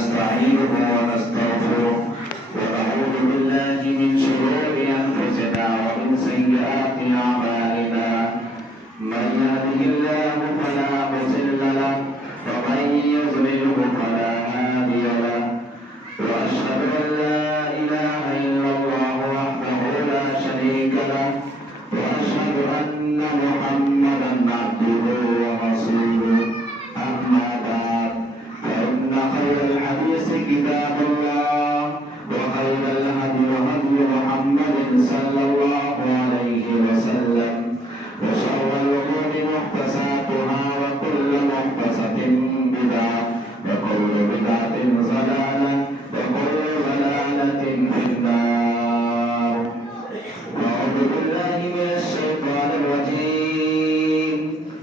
ونستعينه ونستغفره ونعوذ بالله من شرور أنفسنا ومن سيئات أعمالنا من يهده الله فلا مضل له ومن يضلله فلا هادي له وأشهد أن لا إله إلا الله وحده لا شريك له وأشهد أن محمدا عبده ورسوله أما بعد فإن خير الحديث كتاب الله وخير الهدي هدي محمد صلى الله عليه وسلم وشر الأمور محدثاتها وكل محدثة بدعة وكل بدعة ضلالة وكل ضلالة في النار. أعوذ بالله من الشيطان الرجيم.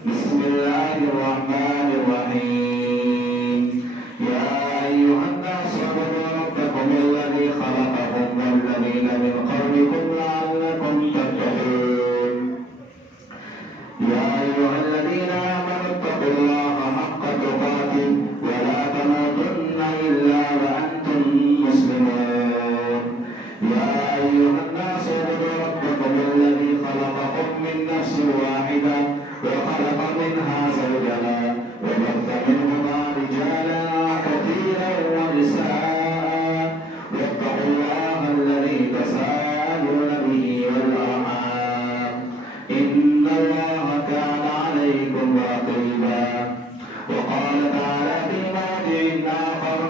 بسم الله الرحمن الرحيم. يا أيها الناس اعبدوا ربكم الذي خلقكم والذين من قبلكم لعلكم تتقون. يا أيها الذين آمنوا اتقوا الله حق تقاته ولا تموتن إلا وأنتم مسلمون. يا أيها الناس اعبدوا ربكم الذي خلقكم من نفس واحدة وخلق منها زوجها وبث منهما رجالا كثيرا ونساء واتقوا الله الذي تساءلون به والأرحام إن الله كان عليكم رقيبا. وقال تعالى في موضع آخر: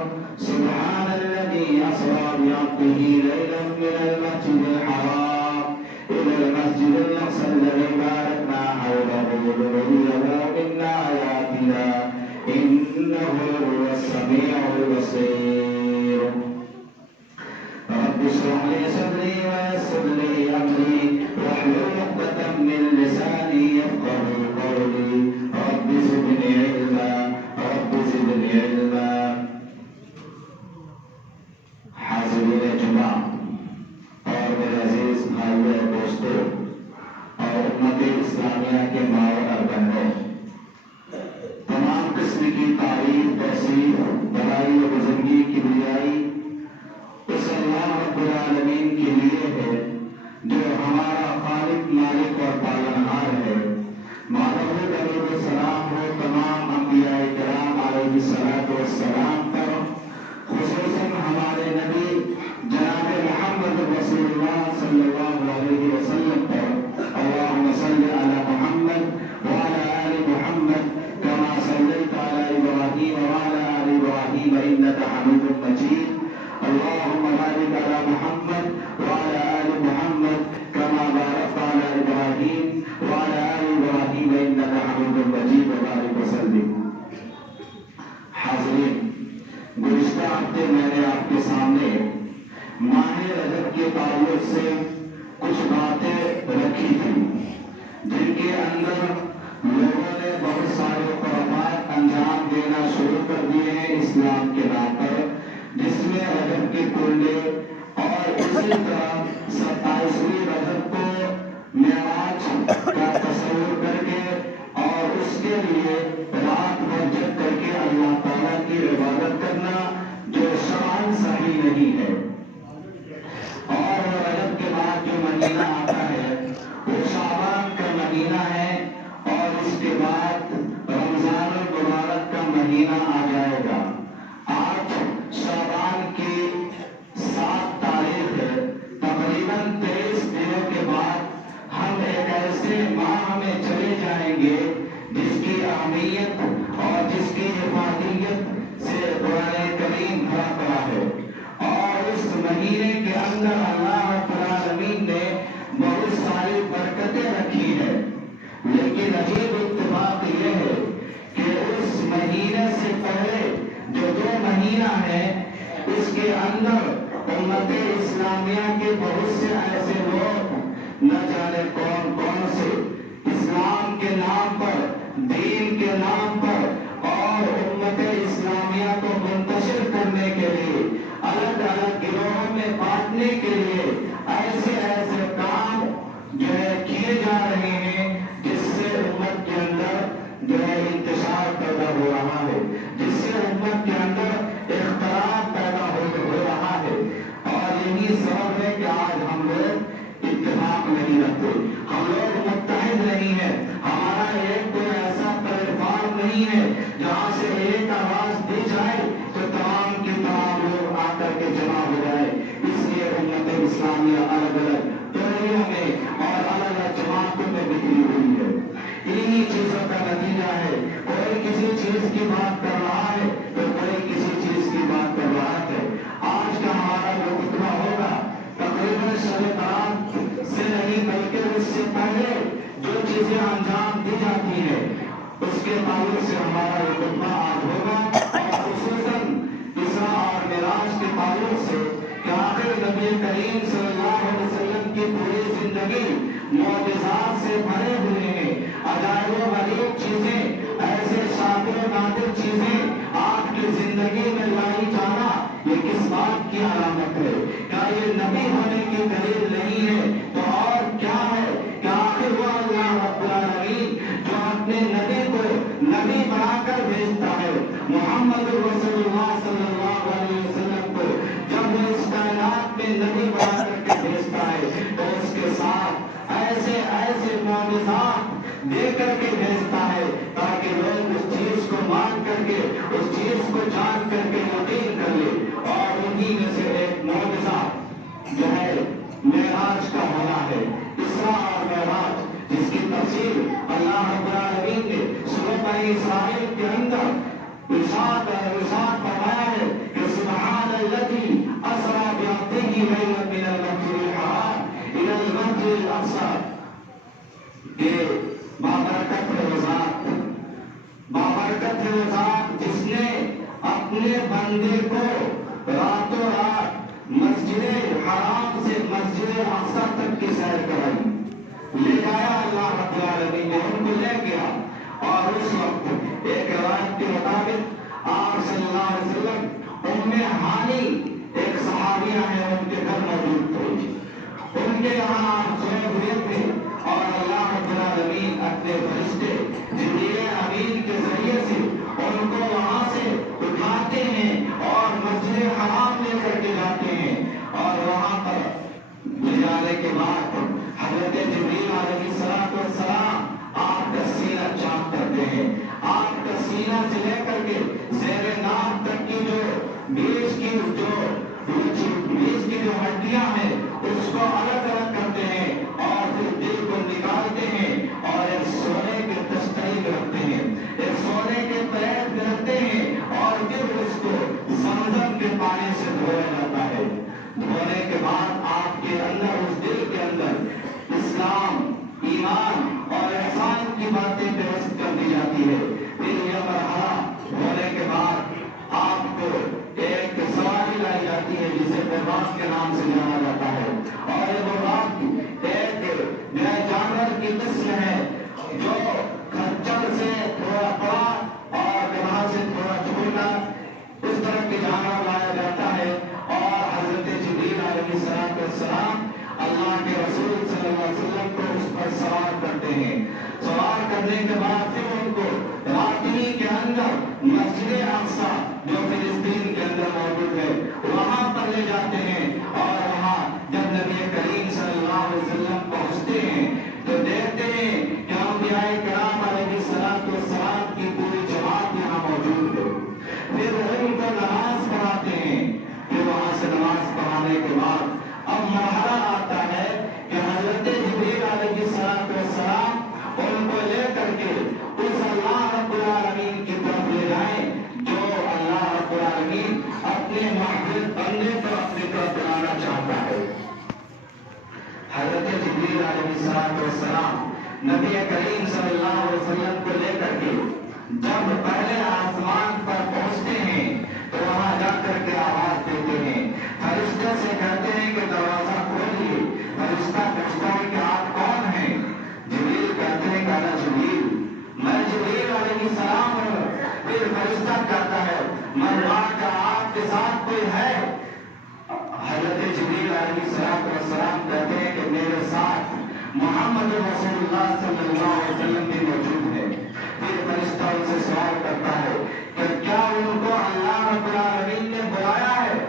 سبحان الذي أسرى بعبده ليلا من المسجد الحرام إلى المسجد الأقصى الذي باركنا حوله لنريه من آياتنا إنه هو السميع البصير. رب اشرح لي صدري ويسر لي أمري واحلل عقدة من لساني يفقهوا قولي. رب زدني علما رب زدني علما. حاضرین جمعہ اور میرے عزیز بھائیوں دوستوں اور امت اسلامیہ کے ماؤں اور بہنوں، تمام قسم کی تعریف توصیف بڑائی و بزرگی کی بجائی اس اللہ رب العالمین کے لیے ہے جو ہمارا خالق مالک اور پالنہار ہے. مانو درود و سلام ہو تمام انبیاء کرام علیہ الصلوۃ والسلام پر، خصوصاً ہمارے نبی جناب محمد رسول اللہ صلی اللہ علیہ وسلم پر. اللہم صلی علی محمد وعلی آل محمد کما صلیت علی ابراہیم وعلی آل ابراہیم انک حمید مجید. اللہم بارک علی محمد وعلی آل محمد کما بارکت علی ابراہیم وعلی آل ابراہیم انک حمید مجید. وبارک وسلم. حاضرین، گزشتہ ہفتے میں نے آپ کے سامنے ماہ رجب کے تعلق سے کچھ باتیں رکھی تھی جن کے اندر لوگوں نے بہت سارے خرافات انجام دینا شروع کر دیے ہیں اسلام کے نام پر، جس میں رجب کے کنڈے اور اسی طرح 27ویں رجب کو معراج کا تصور کر کے اور اس کے لیے رات بھر جگ کر کے اللہ تعالیٰ کی عبادت کرنا جو شرعاً صحیح نہیں ہے. اور رجب کے بعد جو مہینہ آتا ہے وہ شعبان کا مہینہ ہے اور اس کے بعد رمضان المبارک کا مہینہ آ جائے گا. آج شعبان کی 7 تاریخ ہے. تقریباً 23 دنوں کے بعد ہم ایک ایسے ماہ میں چلے جائیں گے جس کی اہمیت اور جس کی حفاظت سے قرآن کریم بھرا پڑا ہے. اور اس مہینے کے اندر اللہ رب العالمین نے بہت ساری برکتیں رکھی ہیں. لیکن عجیب اتفاق یہ ہے کہ اس مہینے سے پہلے جو 2 مہینہ ہے اس کے اندر امت اسلامیہ کے بہت سے ایسے لوگ نہ جانے کون کون سے اسلام کے نام پر، دین کے نام پر اور امت اسلامیہ کو منتشر کرنے کے لیے الگ الگ گروہوں میں بانٹنے کے لیے ایسے ایسے کام جو ہے کیے جا رہے ہیں جس سے امت کے اندر جو ہے انتشار پیدا ہو رہا ہے، جس سے امت کے اندر اختلاف نہیں ہے جہاں سے ایک آواز دی جائے تو تمام کے تمام لوگ آ کر کے جمع ہو جائے. اس لیے امت اسلامیہ الگ الگ ٹولیوں میں اور الگ الگ جماعتوں میں بکھری ہوئی ہے. انہی چیزوں کا نتیجہ ہے. کوئی کسی چیز کی بات کر رہا ہے تو کوئی کسی چیز کی بات کر رہا ہے. آج کا ہمارا جو خطبہ ہوگا تقریباً شب برات سے نہیں بلکہ اس سے پہلے جو چیزیں انجام دی جاتی ہیں اس کے تعلق سے ہمارا یہ خطبہ آج ہوگا. اور خصوصاً اسراء اور معراج کے تعلق سے کہ آخر نبی کریم صلی اللہ علیہ وسلم کی پوری زندگی معجزات سے بھرے ہوئے ہیں. عجائب و غریب چیزیں، ایسے شاکر و نادر چیزیں آپ کی زندگی میں لائی جانا یہ کس بات کی علامت ہے؟ کیا یہ نبی ہونے کی دلیل نہیں ہے تو اور کیا ہے؟ کہ آخر وہ اللہ رب العالمین جو اپنے نبی کو نبی بنا کر بھیجتا ہے، محمد رسول اللہ صلی اللہ علیہ وسلم کو جب وہ اس کائنات میں نبی بنا کر کے بھیجتا ہے تو اس کے ساتھ ایسے ایسے معجزات دے کر کے بھیجتا ہے تاکہ لوگ اس چیز کو مان کر کے اس چیز کو جان کر کے یقین کر لے. اور انہی میں سے ایک معجزہ جو ہے معراج کا ہونا ہے. اسراء اور معراج جس کی تفصیل اللہ رب العالمین نے سورۃ بنی اسرائیل کے اندر ارشاد فرمایا ہے کہ سبحان الذی اسری بعبدہ لیلا من المسجد الحرام الی المسجد الاقصی. کہ بابرکت ہے وہ ذات جس نے اپنے بندے کو راتوں رات مسجد حرام سے مسجد اقصی تک کی سیر کرائی. لے گیا اللہ رب العالمین نے ان کو لے گیا. اور اس وقت ایک روایت کے مطابق آپ صلی اللہ علیہ وسلم ام ہانی ایک صحابیہ ہیں ان کے گھر موجود تھے. ان کے یہاں آپ سوئے ہوئے تھے اور اللہ رب العالمین اپنے فرشتے جبریل امین کے ذریعے سے ان کو وہاں سے اٹھاتے ہیں اور مسجد حرام لے کر کے جاتے ہیں. اور وہاں پر لے جانے کے بعد حضرت جبریل علیہ السلام آپ کا سینہ چاک کرتے ہیں. آپ کا سینہ سے لے کر کے زیر ناف تک کی جو بیچ کی جو ہڈیاں ہیں اس کو الگ الگ کرتے ہیں اور پھر دل کو نکالتے ہیں اور ایک سونے کے تشتری میں رکھتے ہیں، ایک سونے کے پلیٹ میں رکھتے ہیں اور پھر اس کو زمزم کے پانی سے دھویا جاتا ہے. دھونے کے بعد آپ کے اندر اس دل کے اندر اسلام، ایمان اور احسان کی باتیں پیش کر دی جاتی ہے. پھر یہ مرحلہ ہونے کے بعد آپ کو ایک سواری لائی جاتی ہے جسے برباد کے نام سے جانا جاتا ہے. اور یہ برباد ایک جانور کی قسم ہے جو کھچر سے تھوڑا بڑا اور گدھا سے تھوڑا چھوٹا اس طرح کے جانور لایا جاتا ہے. اور حضرت جبریل علیہ السلام اللہ کے رسول صلی اللہ علیہ وسلم کو اس پر سوار کرتے ہیں. سوار کرنے کے بعد پھر ان کو راتری کے اندر مسجد اقصی جو فلسطین کے اندر موجود ہے وہاں پر لے جاتے ہیں. اور وہاں جب نبی کریم صلی اللہ علیہ وسلم پہنچتے ہیں تو دیکھتے ہیں کہ انبیاء کرام علیہ السلام کی پوری جماعت یہاں موجود ہے. پھر ان کو نماز پڑھاتے ہیں. پھر وہاں سے نماز پڑھانے کے بعد اب مرحلہ آتا ہے کہ حضرت جبریل علیہ السلام ان کو لے کر کے اس اللہ رب العالمین کی طرف لے جائیں جو اللہ رب العالمین اپنے محبوب بندے کو اپنی طرف بلانا چاہتا ہے. حضرت جبریل علیہ السلام نبی کریم صلی اللہ علیہ وسلم کو لے کر کے جب پہلے آسمان پر پہنچتے ہیں تو وہاں جا کر کے آواز دیتے ہیں. فرشتے سے کہتے ہیں کہ دروازہ کھولیے. فرشتہ پوچھتا ہے کہ آپ کون ہیں؟ جبریل کہتے ہیں کہ انا جبریل، میں جبریل علیہ السلام ہوں. پھر فرشتہ کہتا ہے میں وہاں کا آپ کے ساتھ کوئی ہے؟ حضرت جبریل علیہ السلام کہتے ہیں کہ میرے ساتھ محمد رسول اللہ صلی اللہ علیہ وسلم بھی موجود ہے. پھر فرشتہ ان سے سوال کرتا ہے کہ کیا ان کو اللہ رب العالمین نے بلایا ہے؟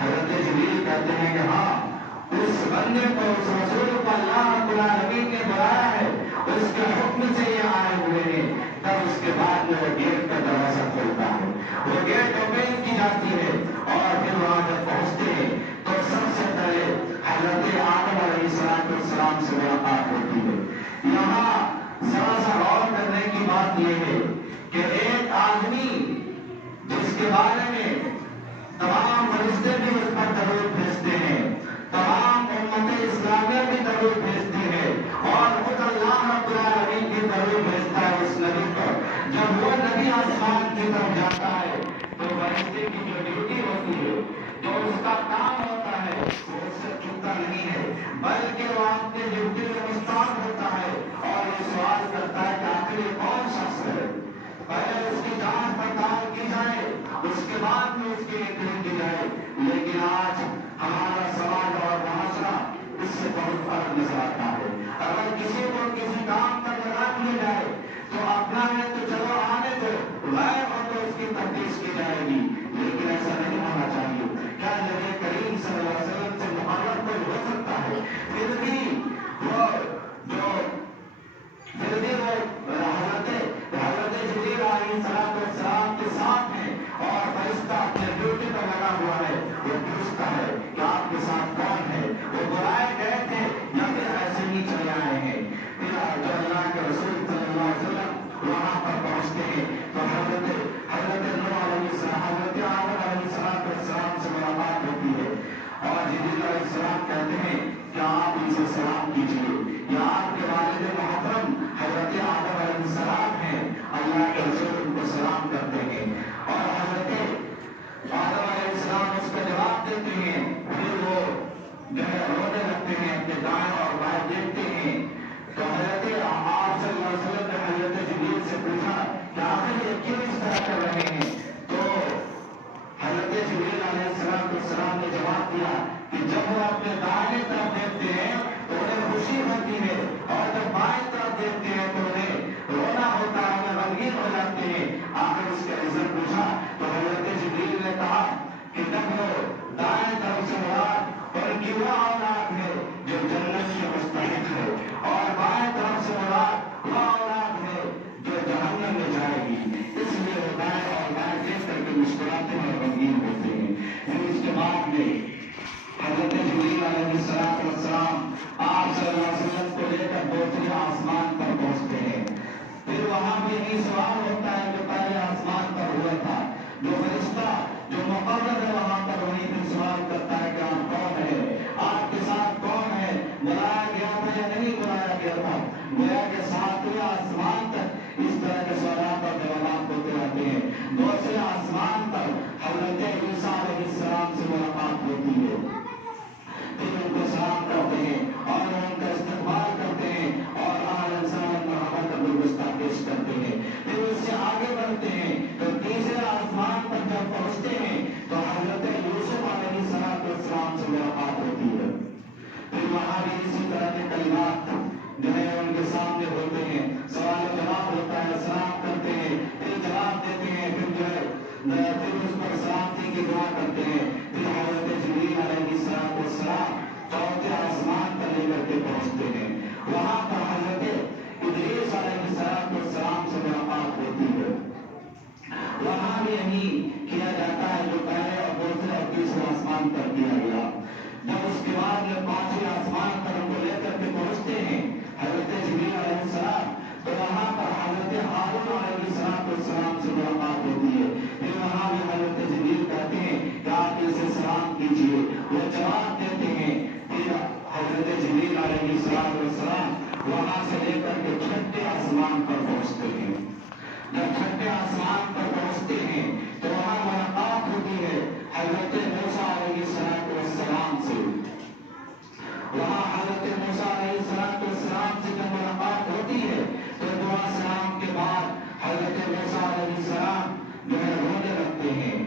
حضرت جبریل کہتے ہیں کہ ہاں، اس بندے کو، اس رسول کو اللہ رب العالمین نے بلایا ہے، اس کے حکم سے یہ آئے ہوئے ہیں. تب اس کے بعد بعد میں وہ گیٹ کا دروازہ کھولتا ہے، وہ گیٹ اوپن کی جاتی ہے اور پھر وہاں جب پہنچتے ہیں تو سب سے پہلے حضرت آدم علیہ السلام سے ملاقات ہوتی ہے۔ یہاں ذرا سا غور کرنے کی بات یہ ہے کہ ایک آدمی جس کے بارے میں تمام فرشتے بھی اس پر درود بھیجتے ہیں، تمام امت اسلامیہ بھی درود بھیجتے ہیں اور خود اللہ رب العالمین بھی درود بھیجتا ہے اس نبی پر۔ جب وہ نبی آسمان کی طرف جاتا ہے تو فرشتے کی جو ڈیوٹی ہوتی ہے، جو اس کا کام ہوتا ہے، وہ اس سے چکتا نہیں ہے، بلکہ وہ اپنے ڈیوٹی میں مستعد ہوتا ہے اور یہ سوال کرتا ہے کہ آخر یہ کون شخص ہے، پہلے اس کی جانچ پڑتال کی جائے، اس کے بعد میں اس کی انٹرویو کی جائے۔ لیکن آج ہمارا سماج اور معاشرہ اس سے بہت فرق نظر آتا ہے۔ اگر کسی کو کسی کام پر لگا دیا جائے تو اپنا ہے تو چلو آنے دو، غیر ہو تو اس کی تفتیش کی جائے گی، لیکن ایسا نہیں ہونا چاہیے۔ کیا نبی کریم صلی اللہ علیہ وسلم سے مقرر کوئی ہو سکتا ہے؟ پھر بھی وہ حضرت جبریل علیہ السلام کے ساتھ ہیں اور فرشتہ اپنے ڈیوٹی پر لگا ہوا ہے، وہ پوچھتا ہے کہ آپ کے ساتھ کون ہے، وہ بلائے گئے تھے یا پھر ایسے ہی چلے آئے ہیں؟ پھر جو اللہ کے رسول صلی اللہ علیہ وسلم وہاں پر پہنچتے ہیں تو حضرت نوح علیہ السلام، حضرت آدم علیہ السلام سے ملاقات ہوتی ہے اور جبریل علیہ السلام کہتے ہیں کہ آپ ان سے سلام کیجیے، یہ آپ کے والد محترم حضرت آدم علیہ السلام ہیں۔ اللہ کے رسول ان کو سلام کرتے ہیں اور حضرت آدم علیہ السلام اس کا جواب دیتے ہیں، پھر وہ رونے لگتے ہیں، اپنے دائیں اور بائیں دیکھتے ہیں تو حضرت آپ صلی اللہ علیہ وسلم نے حضرت جبریل سے پوچھا کہ آخر یہ کیوں اس طرح کر رہے ہیں؟ تو حضرت جبریل علیہ السلام نے جواب دیا کہ جب وہ اپنے دائیں طرف دیکھتے ہیں تو انہیں خوشی ہوتی ہے اور جب بائیں طرف دیکھتے ہیں تو انہیں رونا ہوتا ہے، انہیں غمگین ہو جاتے ہیں۔ آخر اس کا ریزن پوچھا تو حضرت جبریل نے کہا کہ جب وہ دائیں طرف سے مراد ان کی وہ اولاد ہے جو جنت کے مستحق ہے اور بائیں طرف سے مراد وہ اولاد ہے جو جہنم میں جائے گی، اس لیے وہ دائیں اور بائیں دیکھ کر کے مسکراتے ہیں اور غمگین ہوتے ہیں۔ پھر اس کے بعد میں حضرت جبریل علیہ السلام آپ صلی اللہ علیہ وسلم کو لے کر دوسرے آسمان پر پہنچتے ہیں۔ پھر وہاں بھی یہی سوال ہوتا ہے جو پہلے آسمان پر ہوا تھا، جو فرشتہ جو مقرر ہے وہاں پر وہیں پھر سوال کرتا ہے کہ آپ کون ہے، آپ کے ساتھ کون ہے، بلایا گیا تھا یا نہیں بلایا گیا تھا؟ گویا کہ ساتویں آسمان تک اس طرح کے سوالات اور جوابات ہوتے رہتے ہیں۔ دوسرے آسمان پر حضرت عیسیٰ علیہ السلام سے ملاقات ہوتی ہے، پھر ان کو سلام کرتے ہیں اور ان کا استقبال کرتے ہیں اور مرحبا کا گلدستہ پیش کرتے ہیں۔ پھر اس سے آگے بڑھتے ہیں تو تیسرے آسمان پر جب پہنچتے ہیں تو حضرت یوسف علیہ السلام سے ملاقات ہوتی ہے۔ پھر وہاں بھی اسی طرح کے کلمات جو ہے ان کے سامنے ہوتے ہیں، سوال و جواب ہوتا ہے، سلام کرتے ہیں، پھر جواب دیتے ہیں، پھر اس پر سلامتی کی دعا کرتے ہیں۔ پھر حضرت جبریل علیہ السلام چوتھے آسمان پر لے کر کے پہنچتے ہیں، وہاں پر حضرت ادریس علیہ السلام سے ملاقات ہوتی ہے۔ وہاں بھی یہی کیا جاتا ہے جو پہلے اور دوسرے اور تیسرے آسمان پر کیا گیا۔ جب اس کے بعد میں پانچویں آسمان پر ان کو لے کر کے پہنچتے ہیں حضرت جبریل علیہ السلام، تو وہاں پر حضرت ہارون علیہ السلام سے ملاقات ہوتی ہے۔ پھر وہاں بھی حضرت جبریل کہتے ہیں کہ آپ ان سے سلام کیجیے، وہ جواب دیتے ہیں۔ پھر حضرت جبریل علیہ السلام وہاں سے لے کر کے چھٹے آسمان پر پہنچتے ہیں۔ جب چھٹے آسمان پر پہنچتے ہیں تو وہاں ملاقات ہوتی ہے حضرت موسیٰ علیہ السلام سے۔ وہاں حضرت موسیٰ علیہ السلام سے جب ملاقات ہوتی ہے تو دعا سلام کے بعد حضرت موسیٰ علیہ السلام جو ہے رونے لگتے ہیں۔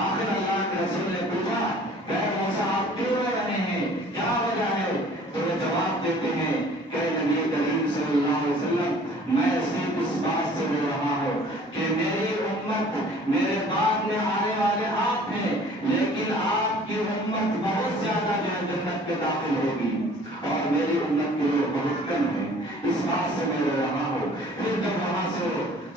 آخر اللہ کے رسول نے پوچھا کہ اے موسیٰ آپ کیوں رو رہے ہیں، کیا وجہ ہے؟ تو وہ جواب دیتے ہیں کہ نبی کریم صلی اللہ علیہ وسلم میں صرف اس بات سے رو رہا ہوں کہ میری امت، میرے بعد میں آنے والے آپ ہیں، لیکن آپ کی امت بہت زیادہ جو ہے جنت میں داخل ہوگی اور میری امت کے لوگ بہت کم ہیں، اس بات سے میں رو رہا ہوں۔ پھر جب وہاں سے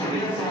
600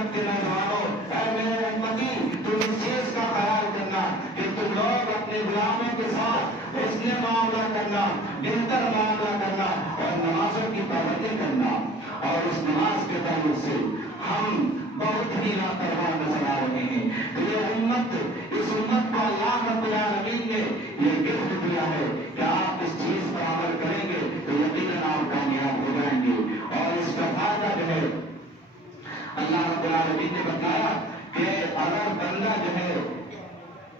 امت کے نوجوانوں، اے میرے امتی، تم اس چیز کا خیال کرنا کہ تم لوگ اپنے غلاموں کے ساتھ اس نے معاملہ کرنا، بہتر معاملہ کرنا اور نمازوں کی پابندی کرنا۔ اور اس نماز کے تعلق سے ہم بہت ہی لاپرواہ نظر آ رہے ہیں۔ یہ امت، اس امت کو اللہ رب العالمین نے یہ گفٹ دیا ہے کہ آپ اس چیز پر عمل کریں گے تو یقیناً آپ کامیاب ہو جائیں گے۔ اور اس کا فائدہ جو ہے اللہ رب العالمین نے بتایا کہ اگر بندہ جو ہے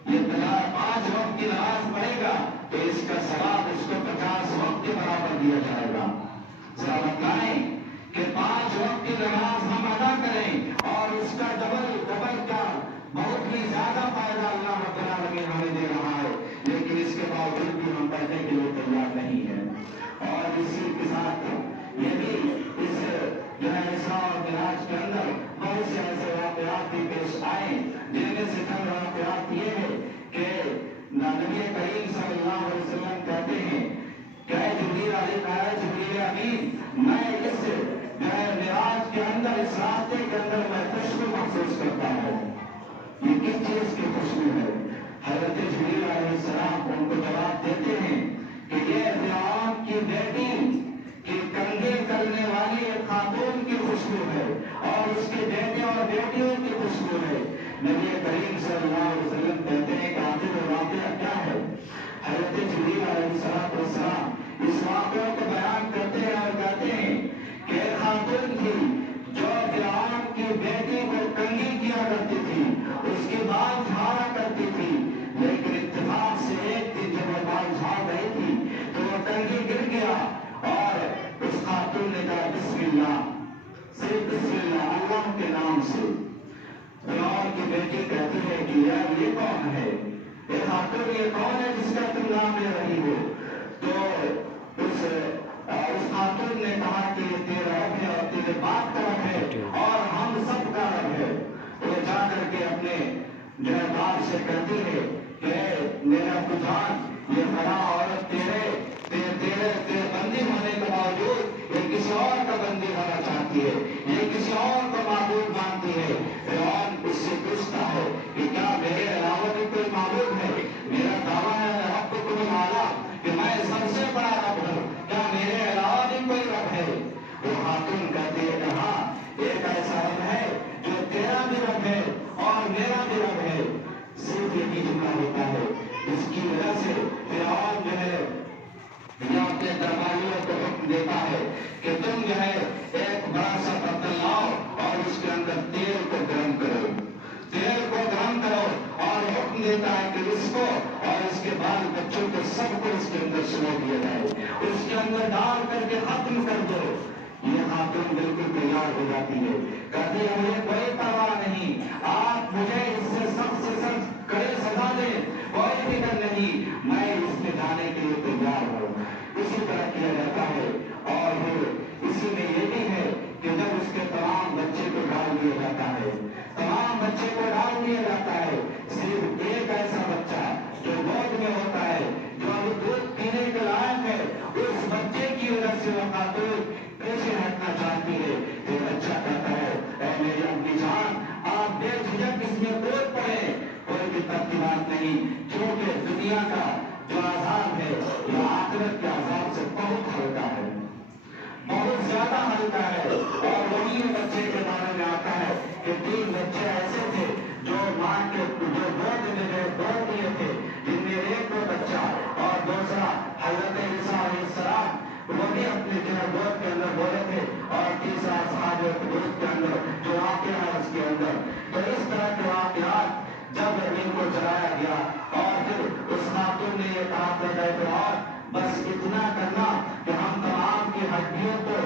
یہ 5 وقت کی نماز پڑھے گا تو اس کا ثواب اس کو 50 وقت کے برابر دیا جائے گا۔ ذرا بتائیں کہ 5 وقت کی نماز ہم ادا کریں اور اس کا ڈبل کا بہت ہی زیادہ فائدہ اللہ رب العالمین ہمیں دے رہا ہے، لیکن اس کے باوجود بھی ہم پڑھنے کے لیے تیار نہیں ہیں۔ اور اسی کے ساتھ یہ بھی اس جو ہے اسراء اور معراج کے اندر بہت سے ایسے واقعات بھی پیش آئے، جن میں سے چند واقعات یہ ہے کہ نبی کریم صلی اللہ علیہ وسلم کہتے ہیں کہ اے جبریل امین، میں اس معراج کے اندر، اس راستے کے اندر میں خوشبو محسوس کرتا ہوں۔ یہ کس چیز کی خوشبو ہے؟ حضرت جبریل علیہ السلام ان کو جواب دیتے ہیں کہ یہ فرعون کی بیٹی کی کنگھی کرنے والی ایک خاتون کی خوشبو ہے اور اس کے بیٹے اور بیٹیوں کی خوشبو ہے۔ نبی کریم صلی اللہ علیہ وسلم کہتے ہیں کہ آخر وہ واقعہ کیا ہے؟ حضرت جبریل علیہ السلام اس واقعہ کو بیان کرتے ہیں اور کہتے ہیں کہ ایک خاتون تھی جو فرعون کی بیٹی کو کنگھی کیا کرتی تھی، اس کے بال جھاڑا کرتی تھی، لیکن اتفاق سے ایک دن جب وہ بال جھاڑ رہی تھی تو وہ کنگھی گر گیا اور اس خاتون نے کہا بسم اللہ، صرف بسم اللہ، اللہ کے نام سے۔ فرعون کی بیٹی کہتی ہے کہ یار یہ کون ہے؟ یہ خاتون یہ کون ہے جس کا تم نام لے رہی ہو؟ تو اس خاتون نے کہا کہ یہ تیرا رب ہے اور تیرے باپ کا رب ہے اور ہم سب کا رب ہے۔ وہ جا کر کے اپنے جو ہے باپ سے کہتی ہے کہ میرا بجان، یہ فلاں عورت تیرے بندی ہونے کے باوجود یہ کسی اور کا بندی ہونا چاہتی ہے، یہ کسی اور کو معبود مانتی ہے۔ فرعون اس سے پوچھتا ہے کہ کیا میرے علاوہ بھی کوئی معبود ہے؟ میرا دعویٰ ہے ربکم الاعلیٰ کہ میں سب سے بڑا رب ہوں، کیا میرے علاوہ بھی کوئی رب ہے؟ وہ خاتون کہتی ہے کہ ہاں، ایک ایسا رب ہے جو تیرا بھی رب ہے اور میرا بھی رب ہے۔ صرف یہی جملہ ہوتا ہے، اس کی وجہ سے فرعون جو ہے یا اپنے درباریوں کو حکم دیتا ہے کہ تم جو ہے ایک بڑا سا برتن لاؤ اور اس کے اندر تیل کو گرم کرو اور حکم دیتا ہے کہ اس کو اور اس کے بال بچوں کو سب کو اس کے اندر سلو دیا جائے، اس کے اندر ڈال کر کے ختم کر دو۔ یہ خاتون بالکل تیار ہو جاتی ہے، کہتی ہے مجھے کوئی پرواہ نہیں، آپ مجھے اس سے سخت کڑی سزا دیں، کوئی فکر نہیں، میں اس میں جانے کے لیے تیار ہوں۔ اسی طرح کیا جاتا ہے۔ اور پھر اسی میں یہ بھی ہے کہ جب اس کے تمام بچے کو ڈال دیا جاتا ہے، صرف ایک ایسا بچہ جو گود میں ہوتا ہے، جو ابھی دودھ پینے کے لائق ہے، اس بچے کی وجہ سے وہ خاتون پیچھے ہٹنا چاہتی ہے۔ یہ بچہ کہتا ہے اے میری امی جان، آپ بے جھجک اس میں کود پڑے، کوئی بھی ترتیبات نہیں، کیونکہ دنیا کا جو عذاب ہے وہ آخرت کے عذاب سے بہت ہلکا ہے، بہت زیادہ ہلکا ہے۔ اور وہی بچے کے بارے میں آتا ہے کہ 3 بچے ایسے تھے جو ماں کے جو گود میں گود دیے تھے، جن میں ایک کو بچہ اور دوسرا حضرت عیسیٰ علیہ السلام وہ بھی اپنے گود کے اندر بولے تھے، اور تیسرا صحابہ گود کے اندر جو واقعہ ہے اس کے اندر۔ تو اس طرح کے واقعات جب ان کو جلایا گیا اور پھر اس خاتون نے یہ کہا کہ اور بس اتنا کرنا کہ ہم تمام کی ہڈیوں کو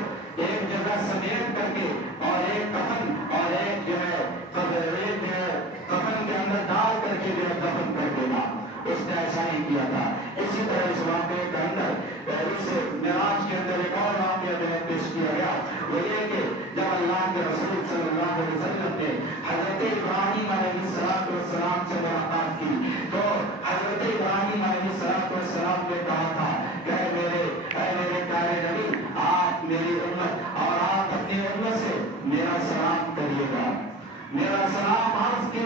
ایک جگہ سمیٹ کر کے اور ایک کفن اور ایک جو ہے کفن کے اندر ڈال کر کے جو ہے دفن کر دینا۔ اس نے ایسا ہی کیا تھا۔ اسی طرح اس واقعے کے اندر اس معراج کے اندر ایک اور واقعہ جو ہے پیش کیا گیا، وہ یہ کہ جب اللہ کے رسول صلی اللہ علیہ وسلم نے حضرت ابراہیم علیہ السلام سے ملاقات کی تو حضرت ابراہیم علیہ السلام نے کہا تھا کہ اے میرے پیارے نبی، آپ میری امت اور آپ اپنی امت سے میرا سلام کریے گا۔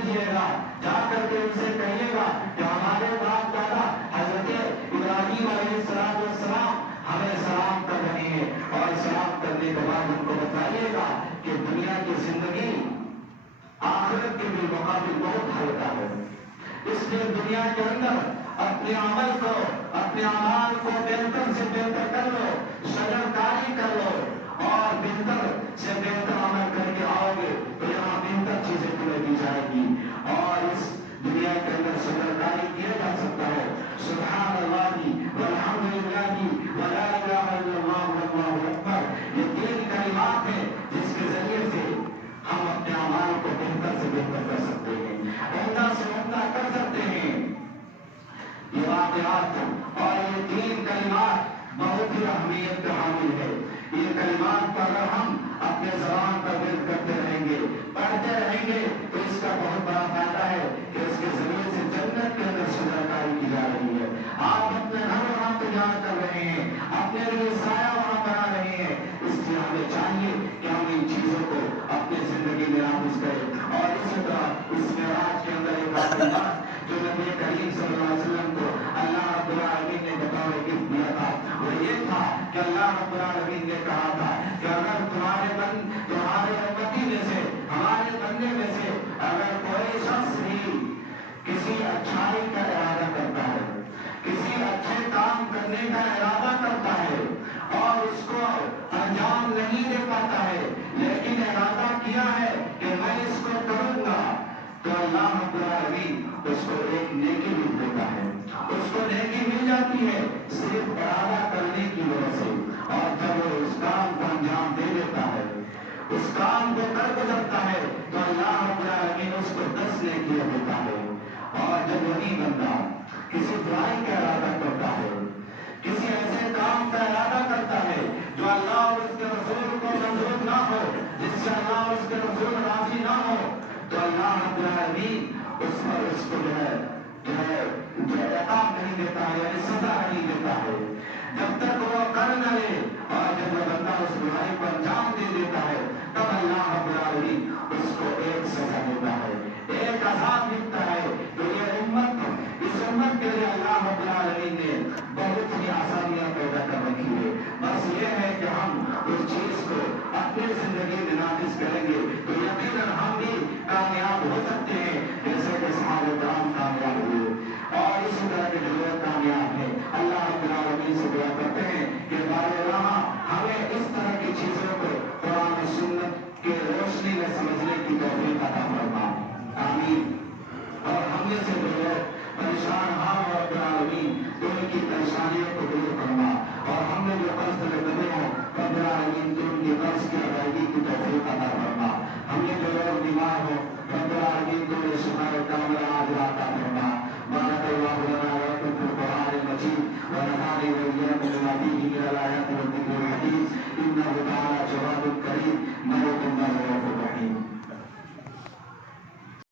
کیجیے گا، جا کر کے ان سے کہیے گا کہ ہمارے باپ دادا حضرت ابراہیم علیہ السلام ہمیں سلام کر رہے ہیں، اور سلام کرنے کے بعد ان کو بتائیے گا کہ دنیا کی زندگی آخرت کے بھی مقابل بہت ہلکا ہے، اس لیے دنیا کے اندر اپنے عمل کو، اپنے اعمال کو بہتر سے بہتر کر لو، شجرکاری کر لو، اور بہتر سے بہتر عمل کر کے آؤ گے تو یہاں بہتر چیزیں تمہیں دی جائے گی، اور اس دنیا کے اندر شجرکاری کیا جا سکتا ہے۔ سبحان اللہ والحمد للہ ولا الہ الا اللہ واللہ اکبر، یہ تین کلمات ہیں جس کے ذریعے سے ہم اپنے اعمال کو بہتر سے بہتر کر سکتے ہیں، عمدہ سے عمدہ کر سکتے ہیں۔ یہ واقعات اور یہ تین کلمات بہت ہی اہمیت کا حامل ہے۔ یہ کلمات کو اگر ہم اپنے زبان پر ورد کرتے رہیں گے، پڑھتے رہیں گے، تو اس کا بہت بڑا فائدہ ہے کہ اس کے ذریعے سے جنت کے اندر شجرکاری کی جا رہی ہے۔ آپ اپنے گھر وہاں تیار کر رہے ہیں، اپنے لیے سایہ وہاں بنا رہے ہیں، اس لیے ہمیں چاہیے کہ ہم ان چیزوں کو اپنی زندگی میں نافذ کریں۔ اور اسی طرح اس معراج کے اندر ایک واقعہ جو نبی کریم صلی اللہ علیہ وسلم کو اللہ رب العالمین نے بطور گفٹ دیا تھا، وہ یہ تھا کہ اللہ رب العالمین نے کہا تھا کہ اگر تمہارے امتی میں سے، ہمارے بندے میں سے اگر کوئی شخص بھی کسی اچھائی کا ارادہ کرتا ہے، کسی اچھے کام کرنے کا ارادہ کرتا ہے اور اس کو انجام نہیں دے پاتا ہے، لیکن ارادہ کیا ہے کہ میں اس کو کروں گا، تو اللہ رب العالمین اس کو ایک نیکی مل دیتا ہے، اس کو نیکی مل جاتی ہے صرف ارادہ کرنے کی وجہ سے، اور جب وہ اس کام کو انجام دے دیتا ہے، اس کام کو کر گزرتا ہے، تو اللہ رب العالمین اس کو 10 نیکیاں دیتا ہے۔ اور جب وہی بندہ کسی برائی کا ارادہ کرتا ہے، کسی ایسے کام کا ارادہ کرتا ہے جو اللہ اور اس کے رسول کو منظور نہ ہو، جس سے اللہ اور اس کے رسول راضی نہ ہو، تو اللہ رب العالمین اس پر اس کو جو ہے عقاب نہیں دیتا ہے، یعنی سزا نہیں دیتا ہے، جب تک وہ کر نہ لے، اور جب وہ بندہ اس برائی کو انجام دے دیتا